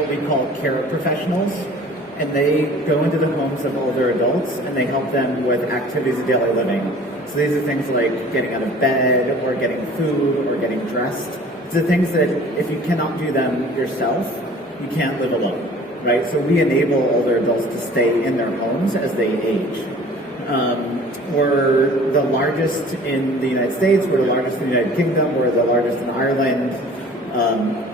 what we call care professionals, and they go into the homes of older adults and they help them with activities of daily living. So these are things like getting out of bed or getting food or getting dressed. It's the things that if you cannot do them yourself, you can't live alone, right? So we enable older adults to stay in their homes as they age. We're the largest in the United States, we're the largest in the United Kingdom, we're the largest in Ireland,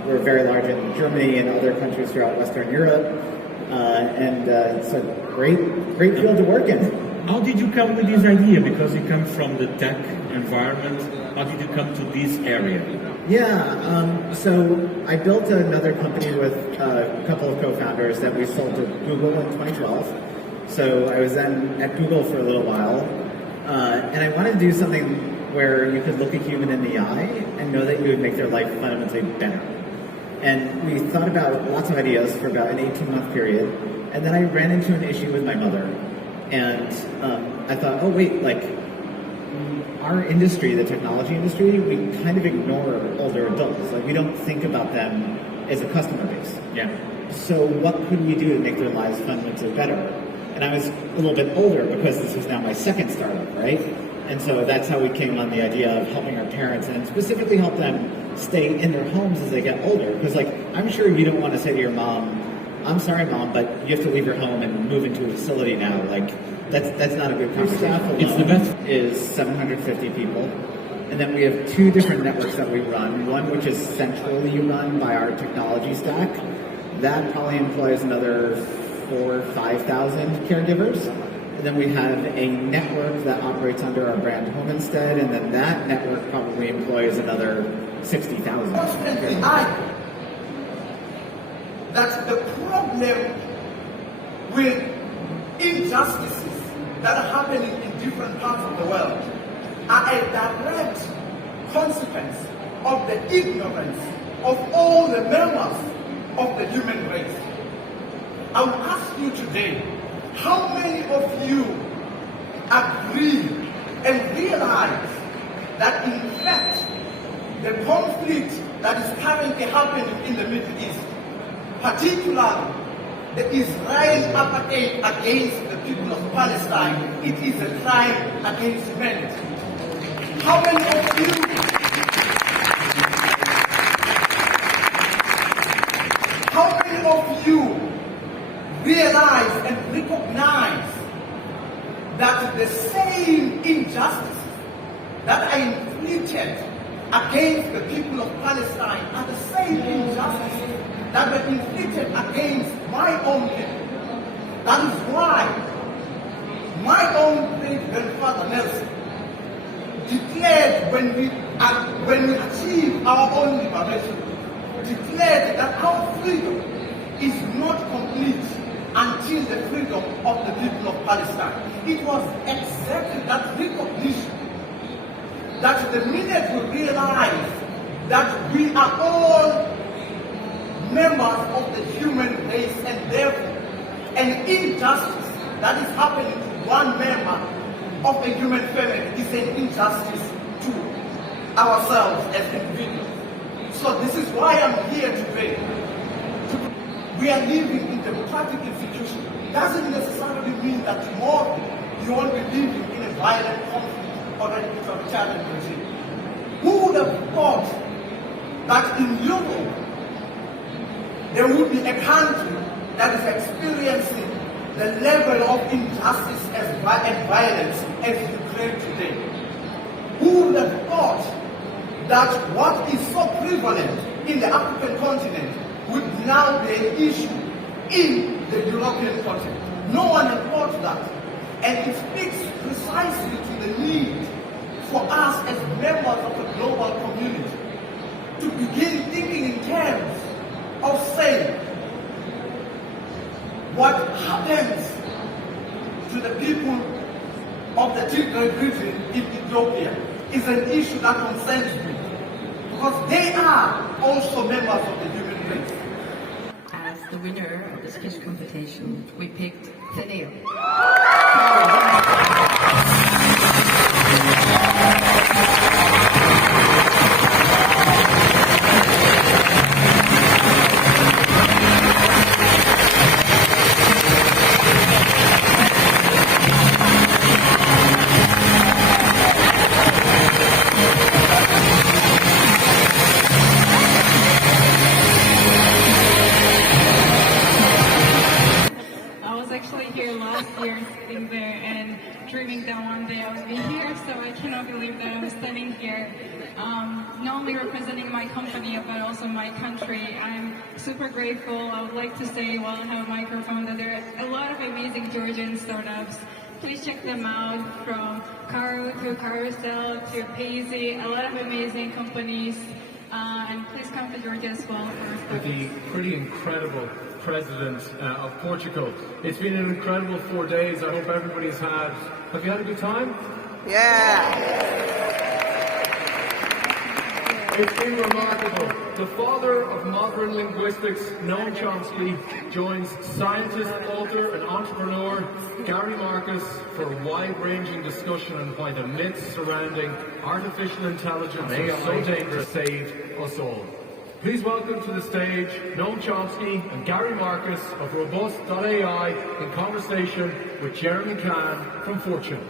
we're very large in Germany and other countries throughout Western Europe. And it's a great field to work in. How did you come with this idea? Because you come from the tech environment. How did you come to this area? Yeah, so I built another company with a couple of co-founders that we sold to Google in 2012. So I was then at Google for a little while, and I wanted to do something where you could look a human in the eye and know that you would make their life fundamentally better. And we thought about lots of ideas for about an 18-month period, and then I ran into an issue with my mother. And I thought, oh wait, like our industry, the technology industry, we kind of ignore older adults. Like we don't think about them as a customer base. Yeah. So what could we do to make their lives fundamentally better? And I was a little bit older because this was now my second startup, right? And so that's how we came on the idea of helping our parents and specifically help them stay in their homes as they get older. Because like, I'm sure you don't want to say to your mom, I'm sorry, Mom, but you have to leave your home and move into a facility now. Like, that's not a good conversation. It's the best. Is 750 people. And then we have two different networks that we run. One which is centrally run by our technology stack. That probably employs another 4,000 or 5,000 caregivers. And then we have a network that operates under our brand Home Instead, and then that network probably employs another 60,000. That the problem with injustices that are happening in different parts of the world are a direct consequence of the ignorance of all the members of the human race. I will ask you today, how many of you agree and realize that in fact the conflict that is currently happening in the Middle East, particularly the Israeli apartheid against the people of Palestine, it is a crime against humanity? How many of you realize and recognize that the same injustices that are inflicted against the people of Palestine are the same injustices that were inflicted against my own people? That is why my own great-grandfather Nelson declared, when we achieved our own liberation, declared that our freedom is not complete until the freedom of the people of Palestine. It was exactly that recognition that the minute we realize that we are all members of the human race, and therefore an injustice that is happening to one member of the human family is an injustice to ourselves as individuals. So this is why I'm here today. We are living in democratic institutions. Doesn't necessarily mean that tomorrow you won't be living in a violent conflict or an authoritarian regime. Who would have thought that in Europe there would be a country that is experiencing the level of injustice and violence as Ukraine today? Who would have thought that what is so prevalent in the African continent would now be an issue in the European continent? No one had thought that. And it speaks precisely to the need for us as members of the global community to begin thinking in terms of saying what happens to the people of the Tigray region in Ethiopia is an issue that concerns me, because they are also members of the human race. As the winner of the speech competition, we picked Video. sitting there and dreaming that one day I would be here. So I cannot believe that I'm standing here, not only representing my company, but also my country. I'm super grateful. I would like to say, while I have a microphone, that there are a lot of amazing Georgian startups. Please check them out, from Caro to Carousel to Paisy, a lot of amazing companies. And please come to Georgia as well for With the pretty incredible President of Portugal. It's been an incredible 4 days. I hope everybody's had... Have you had a good time? It's been remarkable. The father of modern linguistics, Noah Chomsky, joins scientist, author and entrepreneur Gary Marcus for a wide-ranging discussion on why the myths surrounding artificial intelligence are so dangerous saved us all. Please welcome to the stage Noah Chomsky and Gary Marcus of Robust.ai in conversation with Jeremy Kahn from Fortune.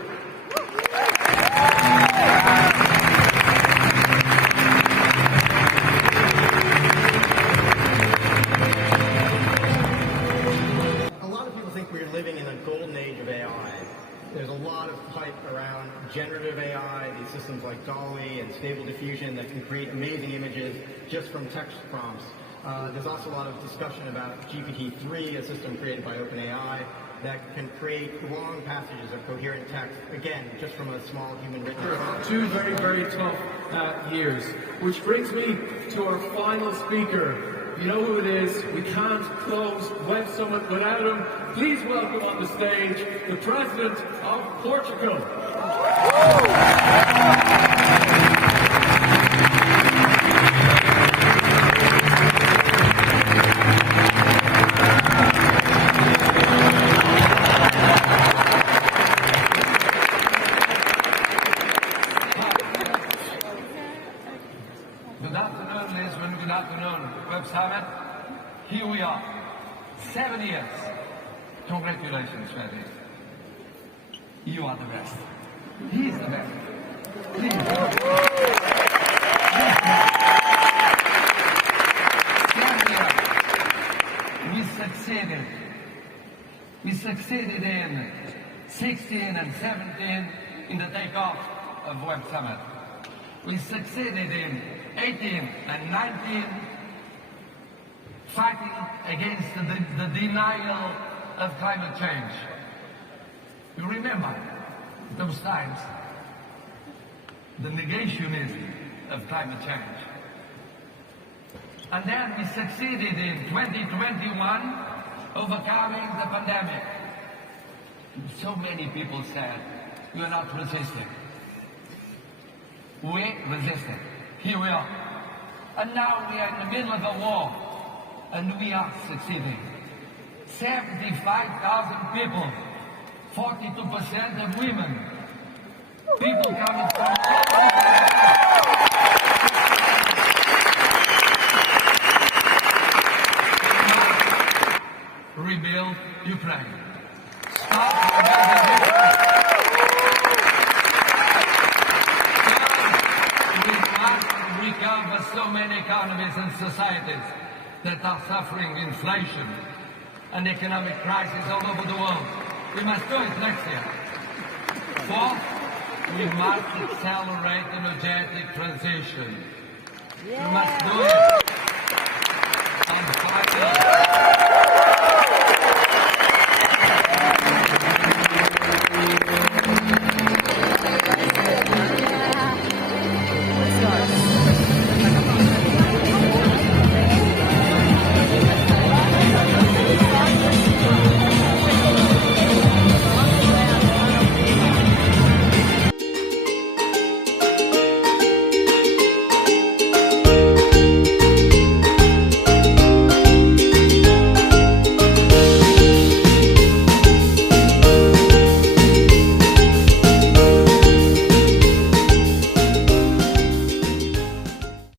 Living in a golden age of AI. There's a lot of hype around generative AI, these systems like DALL-E and Stable Diffusion that can create amazing images just from text prompts. There's also a lot of discussion about GPT-3, a system created by OpenAI that can create long passages of coherent text, again, just from a small human written text. 2 very, very tough years. Which brings me to our final speaker. You know who it is. We can't close Web Summit without him. Please welcome on the stage the President of Portugal. Good afternoon, Lisbon. Good afternoon, Web Summit. Here we are. 7 years. Congratulations, Paddy. You are the best. He is the best. He is the best. 7 years. We succeeded. We succeeded in 16 and 17 in the takeoff of Web Summit. We succeeded in 18 and 19 fighting against the denial of climate change. You remember those times, the negationism of climate change. And then we succeeded in 2021 overcoming the pandemic. So many people said, we are not resisting. We resisted. Here we are. And now we are in the middle of a war, and we are succeeding. 75,000 people, 42% of women, people coming from all over the world. Rebuild Ukraine. Stop rebuilding Ukraine. We must recover so many economies and societies that are suffering inflation and economic crisis all over the world. We must do it next year. Fourth, we must accelerate energetic transition. We must do it